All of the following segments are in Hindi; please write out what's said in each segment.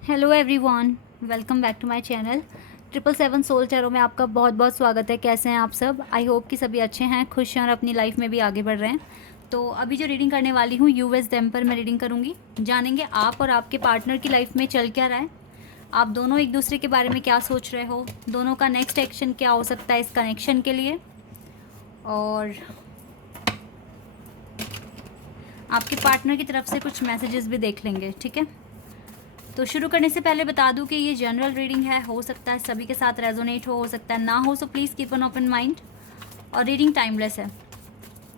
Hello everyone, welcome back to my channel. 777 soul tarot में आपका बहुत बहुत स्वागत है। कैसे हैं आप सब? आई होप कि सभी अच्छे हैं, खुश हैं और अपनी लाइफ में भी आगे बढ़ रहे हैं। तो अभी जो रीडिंग करने वाली हूँ, यूएस टेम्पर में रीडिंग करूँगी। जानेंगे आप और आपके पार्टनर की लाइफ में चल क्या रहा है, आप दोनों एक दूसरे के बारे में क्या सोच रहे हो, दोनों का नेक्स्ट एक्शन क्या हो सकता है इस कनेक्शन के लिए, और आपके पार्टनर की तरफ से कुछ मैसेजेस भी देख लेंगे। ठीक है, तो शुरू करने से पहले बता दूं कि ये जनरल रीडिंग है, हो सकता है सभी के साथ रेजोनेट हो सकता है ना हो, so please keep an open mind. और रीडिंग टाइमलेस है।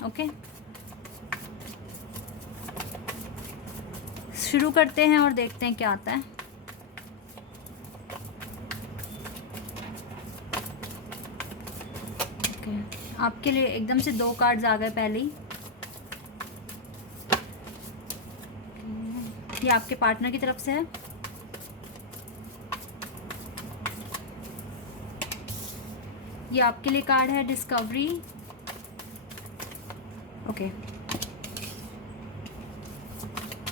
ओके, शुरू करते हैं और देखते हैं क्या आता है। ओके, आपके लिए एकदम से 2 कार्ड्स आ गए पहले ही। ये आपके पार्टनर की तरफ से है। ये आपके लिए कार्ड है डिस्कवरी। ओके,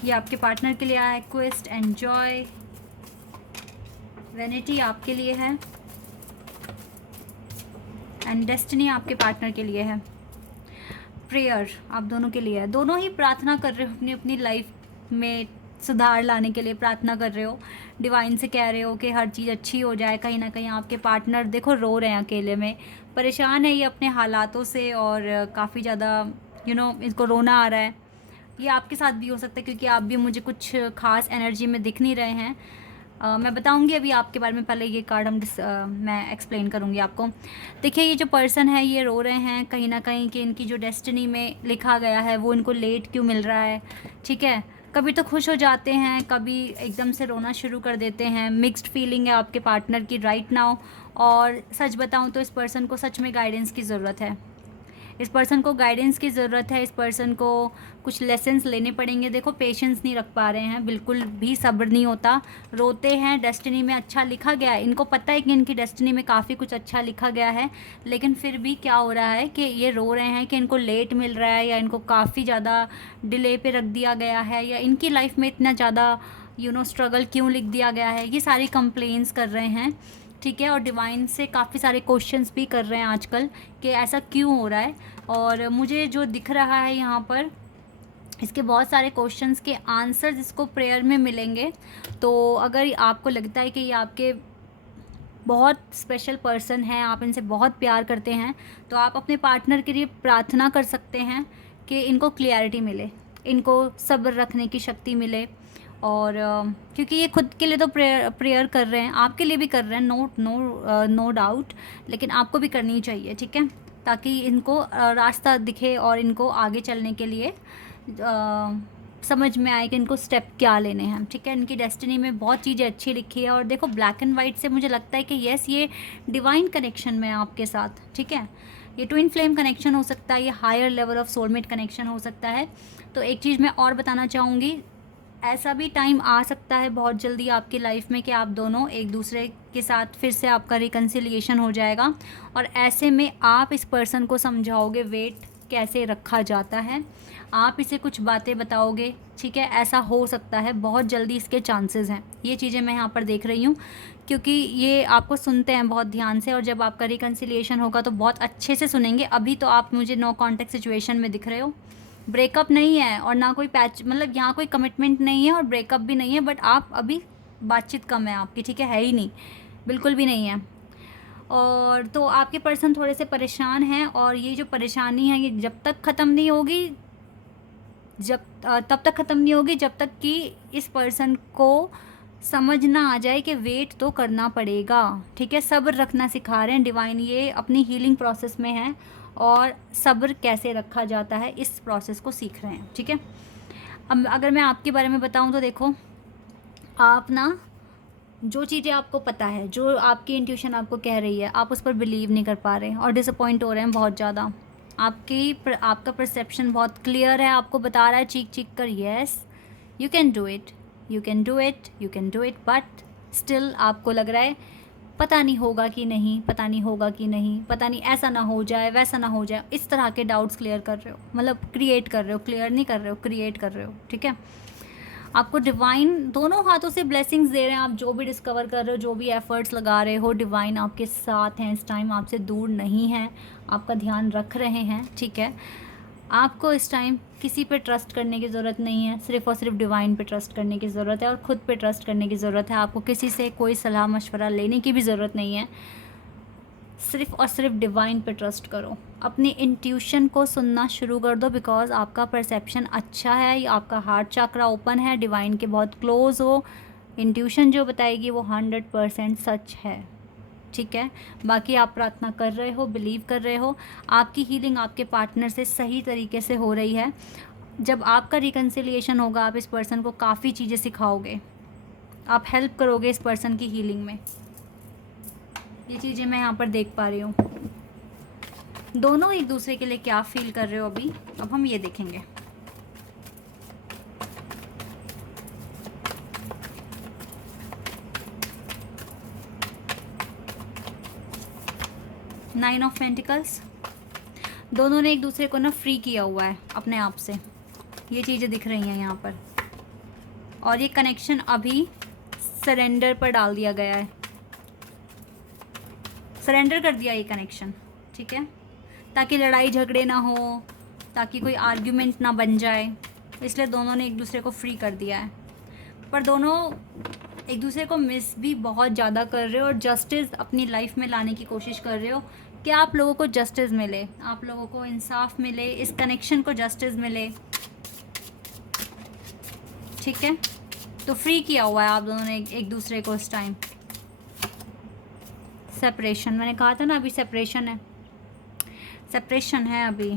ये आपके पार्टनर के लिए आया है क्वेस्ट एंड जॉय। वेनिटी आपके लिए है एंड डेस्टिनी आपके पार्टनर के लिए है। प्रेयर आप दोनों के लिए है। दोनों ही प्रार्थना कर रहे हो अपनी अपनी लाइफ में सुधार लाने के लिए, प्रार्थना कर रहे हो, डिवाइन से कह रहे हो कि हर चीज़ अच्छी हो जाए। कहीं ना कहीं आपके पार्टनर देखो रो रहे हैं, अकेले में परेशान है ये अपने हालातों से, और काफ़ी ज़्यादा इसको रोना आ रहा है। ये आपके साथ भी हो सकता है क्योंकि आप भी मुझे कुछ खास एनर्जी में दिख नहीं रहे हैं। मैं बताऊंगी अभी आपके बारे में, पहले ये कार्ड मैं एक्सप्लेन करूंगी आपको। देखिए, ये जो पर्सन है ये रो रहे हैं कहीं ना कहीं कि इनकी जो डेस्टिनी में लिखा गया है वो इनको लेट क्यों मिल रहा है। ठीक है, कभी तो खुश हो जाते हैं, कभी एकदम से रोना शुरू कर देते हैं। मिक्स्ड फीलिंग है आपके पार्टनर की राइट नाउ। और सच बताऊं तो इस पर्सन को सच में गाइडेंस की ज़रूरत है। इस पर्सन को गाइडेंस की ज़रूरत है। इस पर्सन को कुछ लेसन्स लेने पड़ेंगे। देखो, पेशेंस नहीं रख पा रहे हैं, बिल्कुल भी सब्र नहीं होता, रोते हैं। डेस्टिनी में अच्छा लिखा गया है, इनको पता है कि इनकी डेस्टिनी में काफ़ी कुछ अच्छा लिखा गया है, लेकिन फिर भी क्या हो रहा है कि ये रो रहे हैं कि इनको लेट मिल रहा है, या इनको काफ़ी ज़्यादा डिले पे रख दिया गया है, या इनकी लाइफ में इतना ज़्यादा स्ट्रगल क्यों लिख दिया गया है। ये सारी कंप्लेंट्स कर रहे हैं। ठीक है, और डिवाइन से काफ़ी सारे क्वेश्चंस भी कर रहे हैं आजकल कि ऐसा क्यों हो रहा है। और मुझे जो दिख रहा है यहाँ पर, इसके बहुत सारे क्वेश्चंस के आंसर्स इसको प्रेयर में मिलेंगे। तो अगर आपको लगता है कि ये आपके बहुत स्पेशल पर्सन हैं, आप इनसे बहुत प्यार करते हैं, तो आप अपने पार्टनर के लिए प्रार्थना कर सकते हैं कि इनको क्लियरिटी मिले, इनको सब्र रखने की शक्ति मिले। और क्योंकि ये खुद के लिए तो प्रेयर कर रहे हैं, आपके लिए भी कर रहे हैं, नो डाउट, लेकिन आपको भी करनी चाहिए। ठीक है, ताकि इनको रास्ता दिखे और इनको आगे चलने के लिए समझ में आए कि इनको स्टेप क्या लेने हैं। ठीक है, इनकी डेस्टिनी में बहुत चीज़ें अच्छी लिखी है। और देखो, ब्लैक एंड वाइट से मुझे लगता है कि येस, ये डिवाइन कनेक्शन में है आपके साथ। ठीक है, ये ट्विन फ्लेम कनेक्शन हो सकता है, ये higher level of soulmate connection हो सकता है। तो एक चीज़ मैं और बताना चाहूँगी, ऐसा भी टाइम आ सकता है बहुत जल्दी आपकी लाइफ में कि आप दोनों एक दूसरे के साथ फिर से आपका रिकन्सिलिएशन हो जाएगा। और ऐसे में आप इस पर्सन को समझाओगे वेट कैसे रखा जाता है, आप इसे कुछ बातें बताओगे। ठीक है, ऐसा हो सकता है, बहुत जल्दी इसके चांसेस हैं। ये चीज़ें मैं यहाँ पर देख रही हूँ क्योंकि ये आपको सुनते हैं बहुत ध्यान से, और जब आपका रिकन्सिलिएशन होगा तो बहुत अच्छे से सुनेंगे। अभी तो आप मुझे नो कॉन्टेक्ट सिचुएशन में दिख रहे हो, ब्रेकअप नहीं है और ना कोई पैच, मतलब यहाँ कोई कमिटमेंट नहीं है और ब्रेकअप भी नहीं है, बट आप अभी बातचीत कम है आपकी। ठीक है ही नहीं, बिल्कुल भी नहीं है। और तो आपके पर्सन थोड़े से परेशान हैं, और ये जो परेशानी है ये जब तक ख़त्म नहीं होगी, तब तक ख़त्म नहीं होगी जब तक कि इस पर्सन को समझ ना आ जाए कि वेट तो करना पड़ेगा। ठीक है, सब्र रखना सिखा रहे हैं डिवाइन, ये अपनी हीलिंग प्रोसेस में है और सब्र कैसे रखा जाता है इस प्रोसेस को सीख रहे हैं। ठीक है, अब अगर मैं आपके बारे में बताऊं तो देखो, आप ना जो चीज़ें आपको पता है, जो आपकी इंट्यूशन आपको कह रही है, आप उस पर बिलीव नहीं कर पा रहे हैं और डिसअपॉइंट हो रहे हैं बहुत ज़्यादा। आपका परसेप्शन बहुत क्लियर है, आपको बता रहा है चीख चीख कर, yes you can do it, you can do it, you can do it, but still आपको लग रहा है पता नहीं होगा कि नहीं, पता नहीं होगा कि नहीं, पता नहीं ऐसा ना हो जाए, वैसा ना हो जाए। इस तरह के डाउट्स क्लियर कर रहे हो, मतलब क्रिएट कर रहे हो, क्लियर नहीं कर रहे हो, क्रिएट कर रहे हो। ठीक है, आपको डिवाइन दोनों हाथों से ब्लेसिंग्स दे रहे हैं। आप जो भी डिस्कवर कर रहे हो, जो भी एफर्ट्स लगा रहे हो, डिवाइन आपके साथ हैं इस टाइम, आपसे दूर नहीं है, आपका ध्यान रख रहे हैं, ठीक है। आपको इस टाइम किसी पे ट्रस्ट करने की ज़रूरत नहीं है, सिर्फ़ और सिर्फ डिवाइन पे ट्रस्ट करने की ज़रूरत है और ख़ुद पे ट्रस्ट करने की ज़रूरत है। आपको किसी से कोई सलाह मशवरा लेने की भी ज़रूरत नहीं है, सिर्फ़ और सिर्फ डिवाइन पे ट्रस्ट करो। अपनी इंट्यूशन को सुनना शुरू कर दो, बिकॉज़ आपका परसेप्शन अच्छा है, आपका हार्ट चक्रा ओपन है, डिवाइन के बहुत क्लोज़ हो। इंट्यूशन जो बताएगी वो 100% सच है, ठीक है। बाकी आप प्रार्थना कर रहे हो, बिलीव कर रहे हो, आपकी हीलिंग आपके पार्टनर से सही तरीके से हो रही है। जब आपका रिकन्सिलिएशन होगा, आप इस पर्सन को काफ़ी चीज़ें सिखाओगे, आप हेल्प करोगे इस पर्सन की हीलिंग में। ये चीज़ें मैं यहाँ पर देख पा रही हूँ। दोनों एक दूसरे के लिए क्या फील कर रहे हो अभी, अब हम ये देखेंगे। नाइन ऑफ पेंटिकल्स, दोनों ने एक दूसरे को ना फ्री किया हुआ है अपने आप से, ये चीज़ें दिख रही हैं यहाँ पर। और ये कनेक्शन अभी सरेंडर पर डाल दिया गया है, सरेंडर कर दिया ये कनेक्शन, ठीक है, ताकि लड़ाई झगड़े ना हो, ताकि कोई आर्ग्यूमेंट ना बन जाए, इसलिए दोनों ने एक दूसरे को फ्री कर दिया है। पर दोनों एक दूसरे को मिस भी बहुत ज़्यादा कर रहे हो और जस्टिस अपनी लाइफ में लाने की कोशिश कर रहे हो कि आप लोगों को जस्टिस मिले, आप लोगों को इंसाफ मिले, इस कनेक्शन को जस्टिस मिले, ठीक है। तो फ्री किया हुआ है आप दोनों ने एक दूसरे को इस टाइम। सेपरेशन, मैंने कहा था ना अभी सेपरेशन है अभी,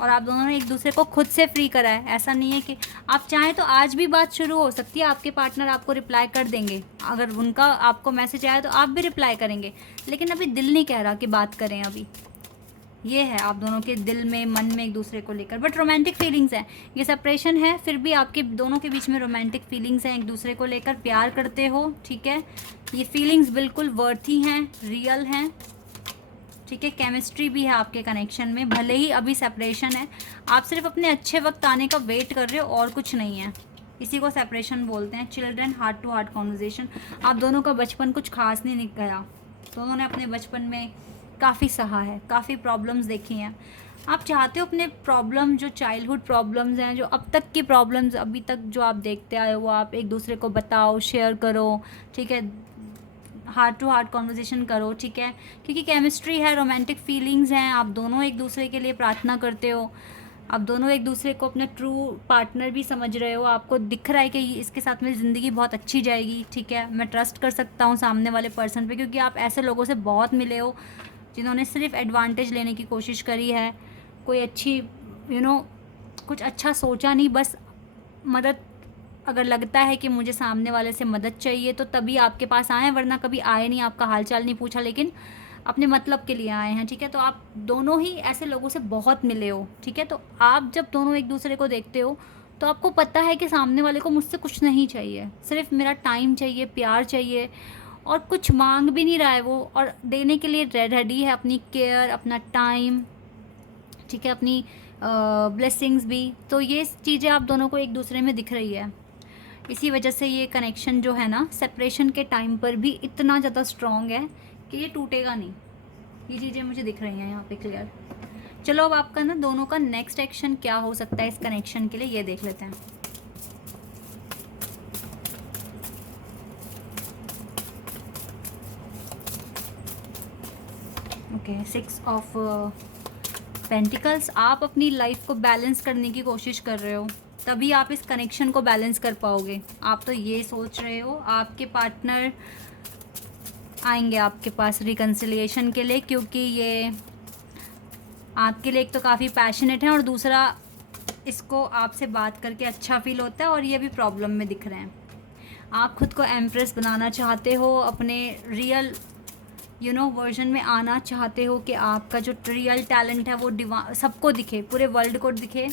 और आप दोनों ने एक दूसरे को खुद से फ्री करा है। ऐसा नहीं है कि आप चाहें तो आज भी बात शुरू हो सकती है, आपके पार्टनर आपको रिप्लाई कर देंगे, अगर उनका आपको मैसेज आया तो आप भी रिप्लाई करेंगे, लेकिन अभी दिल नहीं कह रहा कि बात करें। अभी ये है आप दोनों के दिल में, मन में एक दूसरे को लेकर, बट रोमांटिक फीलिंग्स हैं। ये सेपरेशन है, फिर भी आपके दोनों के बीच में रोमांटिक फीलिंग्स हैं, एक दूसरे को लेकर प्यार करते हो, ठीक है। ये फीलिंग्स बिल्कुल वर्थी हैं, रियल हैं, ठीक है। केमिस्ट्री भी है आपके कनेक्शन में, भले ही अभी सेपरेशन है, आप सिर्फ अपने अच्छे वक्त आने का वेट कर रहे हो और कुछ नहीं है। इसी को सेपरेशन बोलते हैं। Children heart to heart conversation, आप दोनों का बचपन कुछ खास नहीं गया, दोनों ने अपने बचपन में काफ़ी सहा है, काफ़ी प्रॉब्लम्स देखी हैं। आप चाहते हो अपने प्रॉब्लम, जो चाइल्डहुड प्रॉब्लम्स हैं, जो अब तक की प्रॉब्लम्स अभी तक जो आप देखते आए हो, आप एक दूसरे को बताओ, शेयर करो, ठीक है, हार्ट टू हार्ट कॉन्वर्जेशन करो, ठीक है, क्योंकि केमिस्ट्री है, रोमांटिक फीलिंग्स हैं, आप दोनों एक दूसरे के लिए प्रार्थना करते हो, आप दोनों एक दूसरे को अपना ट्रू पार्टनर भी समझ रहे हो, आपको दिख रहा है कि इसके साथ मेरी ज़िंदगी बहुत अच्छी जाएगी, ठीक है, मैं ट्रस्ट कर सकता हूँ सामने वाले पर्सन पे, क्योंकि आप ऐसे लोगों से बहुत मिले हो जिन्होंने सिर्फ एडवांटेज लेने की कोशिश करी है, कोई अच्छी कुछ अच्छा सोचा नहीं, बस मदद, अगर लगता है कि मुझे सामने वाले से मदद चाहिए तो तभी आपके पास आए, वरना कभी आए नहीं, आपका हालचाल नहीं पूछा, लेकिन अपने मतलब के लिए आए हैं, ठीक है। तो आप दोनों ही ऐसे लोगों से बहुत मिले हो, ठीक है। तो आप जब दोनों एक दूसरे को देखते हो तो आपको पता है कि सामने वाले को मुझसे कुछ नहीं चाहिए, सिर्फ मेरा टाइम चाहिए, प्यार चाहिए, और कुछ मांग भी नहीं रहा है वो, और देने के लिए रेडी है, अपनी केयर, अपना टाइम, ठीक है, अपनी ब्लेसिंग्स भी। तो ये चीज़ें आप दोनों को एक दूसरे में दिख रही है, इसी वजह से ये कनेक्शन जो है ना सेपरेशन के टाइम पर भी इतना ज़्यादा स्ट्रॉन्ग है कि ये टूटेगा नहीं। ये चीज़ें मुझे दिख रही हैं यहाँ पे क्लियर। चलो अब आपका ना दोनों का नेक्स्ट एक्शन क्या हो सकता है इस कनेक्शन के लिए, ये देख लेते हैं। ओके, 6 ऑफ पेंटिकल्स, आप अपनी लाइफ को बैलेंस करने की कोशिश कर रहे हो, तभी आप इस कनेक्शन को बैलेंस कर पाओगे। आप तो ये सोच रहे हो आपके पार्टनर आएंगे आपके पास रिकन्सिलिएशन के लिए, क्योंकि ये आपके लिए एक तो काफ़ी पैशनेट है और दूसरा इसको आपसे बात करके अच्छा फील होता है, और ये भी प्रॉब्लम में दिख रहे हैं। आप खुद को एम्प्रेस बनाना चाहते हो, अपने रियल वर्जन में आना चाहते हो कि आपका जो रियल टैलेंट है वो सबको दिखे, पूरे वर्ल्ड को दिखे,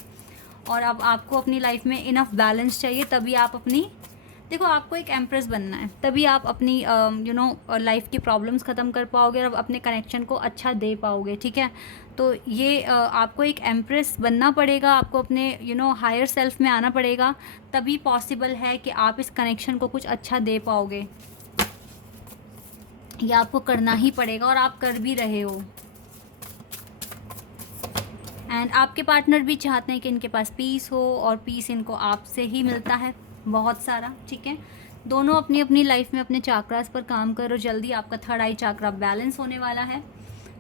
और अब आपको अपनी लाइफ में इनफ बैलेंस चाहिए, तभी आप अपनी देखो आपको एक एम्प्रेस बनना है, तभी आप अपनी लाइफ की प्रॉब्लम्स ख़त्म कर पाओगे और अपने कनेक्शन को अच्छा दे पाओगे, ठीक है। तो ये आपको एक एम्प्रेस बनना पड़ेगा, आपको अपने हायर सेल्फ में आना पड़ेगा, तभी पॉसिबल है कि आप इस कनेक्शन को कुछ अच्छा दे पाओगे। ये आपको करना ही पड़ेगा और आप कर भी रहे हो। एंड आपके पार्टनर भी चाहते हैं कि इनके पास पीस हो, और पीस इनको आपसे ही मिलता है बहुत सारा, ठीक है। दोनों अपनी अपनी लाइफ में अपने चाक्रास पर काम करो, जल्दी आपका थर्ड आई चाक्रा बैलेंस होने वाला है।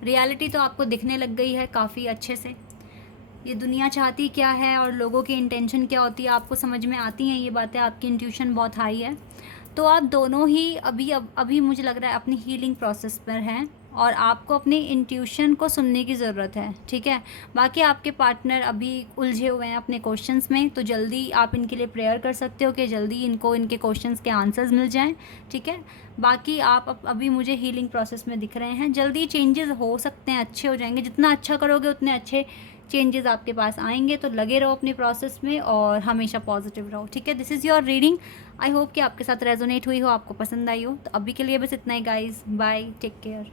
रियलिटी तो आपको दिखने लग गई है काफ़ी अच्छे से। ये दुनिया चाहती क्या है और लोगों की इंटेंशन क्या होती है आपको समझ में आती हैं ये बातें, आपकी इंट्यूशन बहुत हाई है। तो आप दोनों ही अभी मुझे लग रहा है अपनी हीलिंग प्रोसेस पर हैं, और आपको अपनी इंट्यूशन को सुनने की ज़रूरत है, ठीक है। बाकी आपके पार्टनर अभी उलझे हुए हैं अपने क्वेश्चंस में, तो जल्दी आप इनके लिए प्रेयर कर सकते हो कि जल्दी इनको इनके क्वेश्चंस के आंसर्स मिल जाएं, ठीक है। बाकी आप अभी मुझे हीलिंग प्रोसेस में दिख रहे हैं, जल्दी चेंजेस हो सकते हैं, अच्छे हो जाएंगे। जितना अच्छा करोगे उतने अच्छे चेंजेस आपके पास आएंगे। तो लगे रहो अपनी प्रोसेस में और हमेशा पॉजिटिव रहो, ठीक है। This is your reading. I hope कि आपके साथ रेजोनेट हुई हो, आपको पसंद आई हो। तो अभी के लिए बस इतना ही गाइज, बाय, टेक केयर।